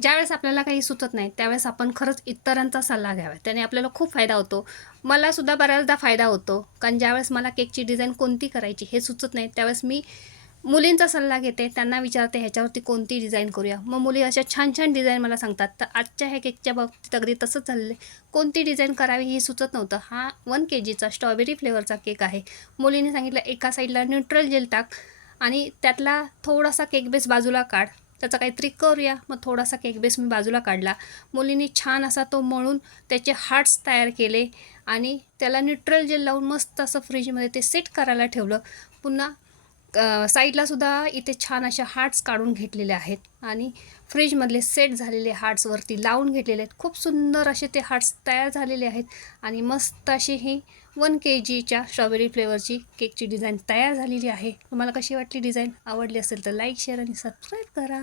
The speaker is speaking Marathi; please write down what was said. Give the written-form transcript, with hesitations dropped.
ज्यावेळेस आपल्याला काही सुचत नाही त्यावेळेस आपण खरंच इतरांचा सल्ला घ्यावा, त्याने आपल्याला खूप फायदा होतो. मलासुद्धा बऱ्याचदा फायदा होतो, कारण ज्यावेळेस मला केकची डिझाईन कोणती करायची हे सुचत नाही त्यावेळेस मी मुलींचा सल्ला घेते, त्यांना विचारते ह्याच्यावरती कोणती डिझाईन करूया. मग मुली अशा छान छान डिझाईन मला सांगतात. तर आजच्या ह्या केकच्या बाबतीत अगदी तसंच झालेलं आहे. कोणती डिझाईन करावी हे सुचत नव्हतं. हा 1 KGचा स्ट्रॉबेरी फ्लेवरचा केक आहे. मुलीने सांगितलं एका साईडला न्यूट्रल जेल टाक आणि त्यातला थोडासा केक बेस बाजूला काढ, त्याचा काहीतरी करूया. मग थोडासा केक बेस मी बाजूला काढला. मुलींनी छान असा तो मळून त्याचे हार्ट्स तयार केले आणि त्याला न्यूट्रल जेल लावून मस्त असं फ्रीजमध्ये ते सेट करायला ठेवलं. पुन्हा साईडला सुद्धा इथे छान अशा हार्ट्स काढून घेतलेले आहेत आणि फ्रीजमधले सेट झालेले हार्ट्सवरती लावून घेतलेले आहेत. खूप सुंदर असे ते हार्ट्स तयार झालेले आहेत आणि मस्त अशी ही 1 KGच्या स्ट्रॉबेरी फ्लेवरची केकची डिझाईन तयार झालेली आहे. तुम्हाला कशी वाटली डिझाईन? आवडली असेल तर लाईक, शेअर आणि सबस्क्राईब करा.